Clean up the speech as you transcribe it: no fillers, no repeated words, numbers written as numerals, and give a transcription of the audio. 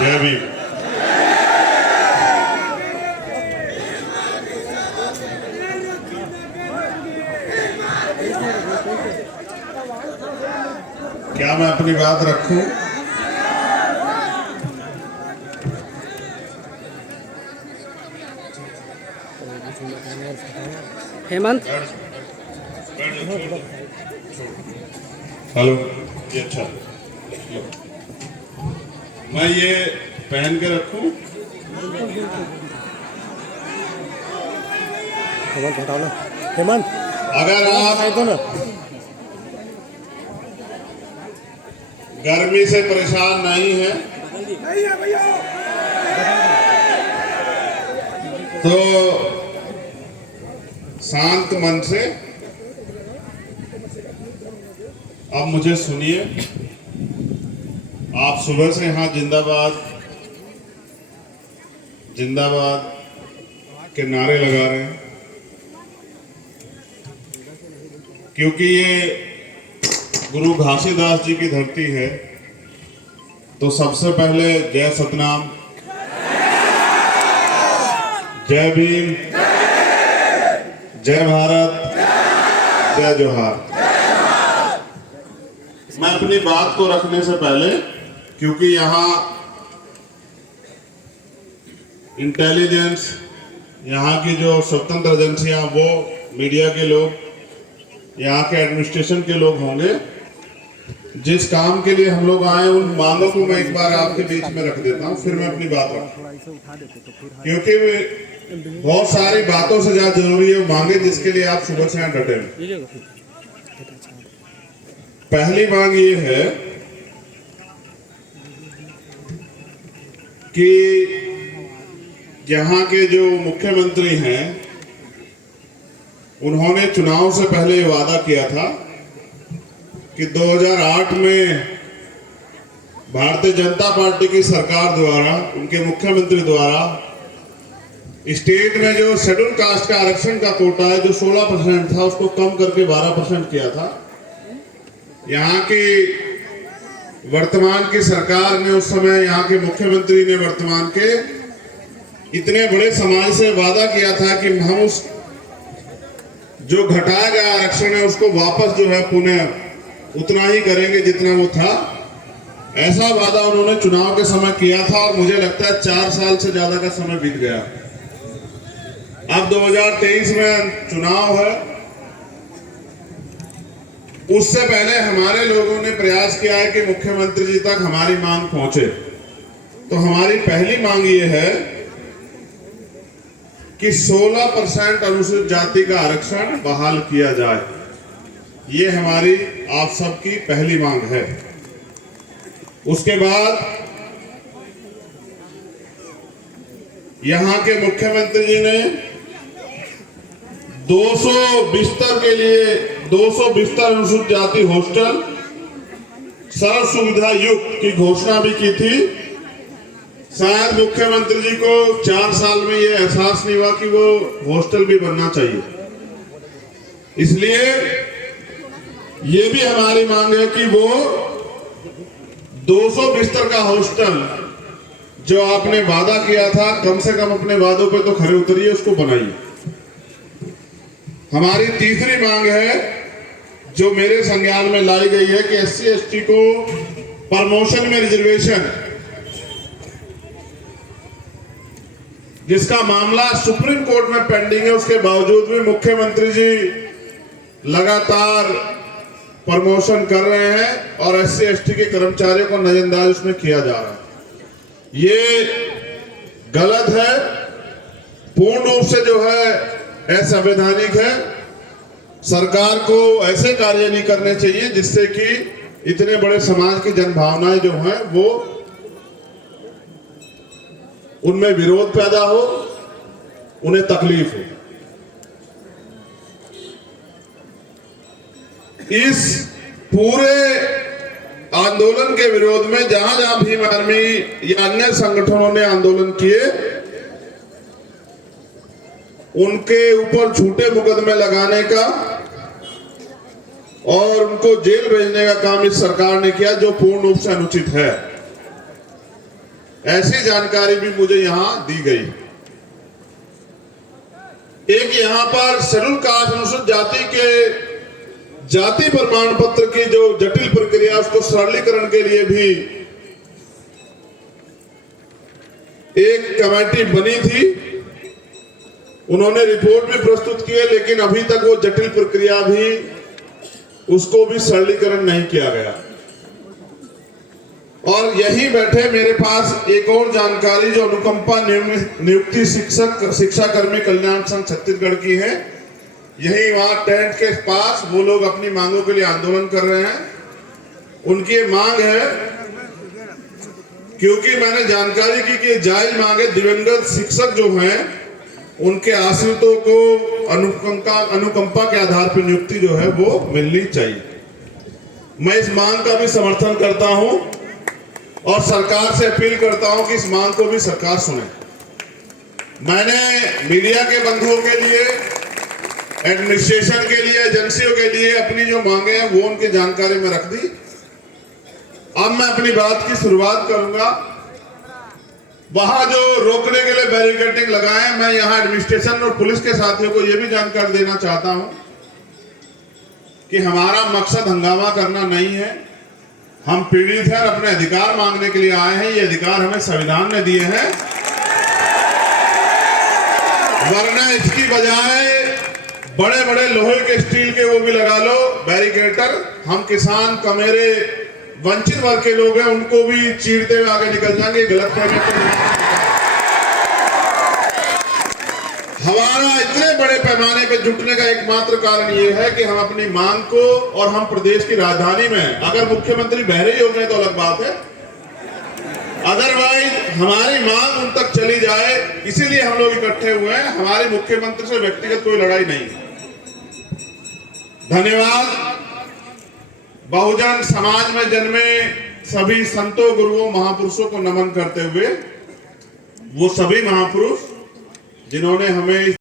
जय भीम। क्या मैं अपनी बात रखूं? हेमंत, हेलो, ये अच्छा, मैं ये पहन के रखूं? हेमंत हटाओ ना, हेमंत अगर आप दो ना। गर्मी से परेशान नहीं है तो शांत मन से अब मुझे सुनिए। आप सुबह से यहाँ जिंदाबाद जिंदाबाद के नारे लगा रहे हैं, क्योंकि ये गुरु घासीदास जी की धरती है। तो सबसे पहले जय सतनाम, जय भीम, जय भारत, जय जोहार। मैं अपनी बात को रखने से पहले, क्योंकि यहाँ इंटेलिजेंस, यहाँ की जो स्वतंत्र एजेंसियां, वो मीडिया के लोग, यहाँ के एडमिनिस्ट्रेशन के लोग होंगे, जिस काम के लिए हम लोग आए उन मांगों को मैं एक बार आपके बीच में रख देता हूँ, फिर मैं अपनी बात रखूँ। क्योंकि बहुत सारी बातों से ज्यादा जरूरी है मांगे जिसके लिए आप सुबह से यहाँ डटे हैं। पहली मांग ये है कि यहाँ के जो मुख्यमंत्री हैं, उन्होंने चुनाव से पहले ये वादा किया था कि 2008 में भारतीय जनता पार्टी की सरकार द्वारा, उनके मुख्यमंत्री द्वारा स्टेट में जो शेड्यूल कास्ट का आरक्षण का कोटा है, जो 16% था, उसको कम करके 12% किया था। यहाँ की वर्तमान की सरकार ने, उस समय यहाँ के मुख्यमंत्री ने वर्तमान के इतने बड़े समाज से वादा किया था कि हम उस जो घटाया गया आरक्षण है उसको वापस जो है पुनः उतना ही करेंगे जितना वो था। ऐसा वादा उन्होंने चुनाव के समय किया था और मुझे लगता है 4 साल से ज्यादा का समय बीत गया। अब 2023 में चुनाव है। उससे पहले हमारे लोगों ने प्रयास किया है कि मुख्यमंत्री जी तक हमारी मांग पहुंचे। तो हमारी पहली मांग ये है कि 16% अनुसूचित जाति का आरक्षण बहाल किया जाए। ये हमारी आप सबकी पहली मांग है। उसके बाद यहां के मुख्यमंत्री जी ने 200 बिस्तर के लिए 200 बिस्तर अनुसूचित जाति हॉस्टल सर्व सुविधा युक्त की घोषणा भी की थी। शायद मुख्यमंत्री जी को 4 साल में ये एहसास नहीं हुआ कि वो हॉस्टल भी बनना चाहिए। इसलिए ये भी हमारी मांग है कि वो 200 बिस्तर का हॉस्टल जो आपने वादा किया था, कम से कम अपने वादों पे तो खरे उतरिए, उसको बनाइए। हमारी तीसरी मांग है जो मेरे संज्ञान में लाई गई है कि SC ST को प्रमोशन में रिजर्वेशन, जिसका मामला सुप्रीम कोर्ट में पेंडिंग है, उसके बावजूद भी मुख्यमंत्री जी लगातार प्रमोशन कर रहे हैं और SC ST के कर्मचारियों को नजरअंदाज उसमें किया जा रहा है। ये गलत है, पूर्ण रूप से जो है असंवैधानिक है। सरकार को ऐसे कार्य नहीं करने चाहिए जिससे कि इतने बड़े समाज की जनभावनाएं जो हैं वो उनमें विरोध पैदा हो, उन्हें तकलीफ हो। इस पूरे आंदोलन के विरोध में जहां जहां भीम आर्मी या अन्य संगठनों ने आंदोलन किए, उनके ऊपर झूठे मुकदमे लगाने का और उनको जेल भेजने का काम इस सरकार ने किया, जो पूर्ण रूप से अनुचित है। ऐसी जानकारी भी मुझे यहां दी गई। एक यहां पर शेड्यूल कास्ट अनुसूचित जाति के जाति प्रमाण पत्र की जो जटिल प्रक्रिया उसको सरलीकरण के लिए भी एक कमेटी बनी थी। उन्होंने रिपोर्ट भी प्रस्तुत की है, लेकिन अभी तक वो जटिल प्रक्रिया भी उसको भी सरलीकरण नहीं किया गया। और यही बैठे मेरे पास एक और जानकारी जो अनुकंपा नियुक्ति शिक्षा कर्मी कल्याण संघ छत्तीसगढ़ की है। यही वहां टेंट के पास वो लोग अपनी मांगों के लिए आंदोलन कर रहे हैं। उनकी ये मांग है, क्योंकि मैंने जानकारी की कि जायज मांगे दिवंगत शिक्षक जो हैं उनके आश्रितों को अनुकंपा के आधार पर नियुक्ति जो है वो मिलनी चाहिए। मैं इस मांग का भी समर्थन करता हूं और सरकार से अपील करता हूं कि इस मांग को भी सरकार सुने। मैंने मीडिया के बंधुओं के लिए, एडमिनिस्ट्रेशन के लिए, एजेंसियों के लिए अपनी जो मांगे हैं वो उनकी जानकारी में रख दी। अब मैं अपनी बात की शुरुआत करूंगा। वहां जो रोकने के लिए बैरिकेडिंग लगाए, मैं यहां एडमिनिस्ट्रेशन और पुलिस के साथियों को यह भी जानकारी देना चाहता हूं कि हमारा मकसद हंगामा करना नहीं है। हम पीड़ित हैं और अपने अधिकार मांगने के लिए आए हैं। ये अधिकार हमें संविधान ने दिए हैं, वरना इसकी बजाय बड़े बड़े लोहे के स्टील के वो भी लगा लो बैरिकेटर। हम किसान, कमेरे, वंचित वर्ग के लोग हैं, उनको भी चीरते हुए आगे निकल जाएंगे। गलत फहमी हमारा इतने बड़े पैमाने पे जुटने का एकमात्र कारण ये है कि हम अपनी मांग को, और हम प्रदेश की राजधानी में, अगर मुख्यमंत्री बहरे ही हो गए तो अलग बात है, अदरवाइज हमारी मांग उन तक चली जाए, इसीलिए हम लोग इकट्ठे हुए हैं। हमारे मुख्यमंत्री से व्यक्तिगत कोई लड़ाई नहीं है। धन्यवाद। बहुजन समाज में जन्मे सभी संतों, गुरुओं, महापुरुषों को नमन करते हुए, वो सभी महापुरुष जिन्होंने हमें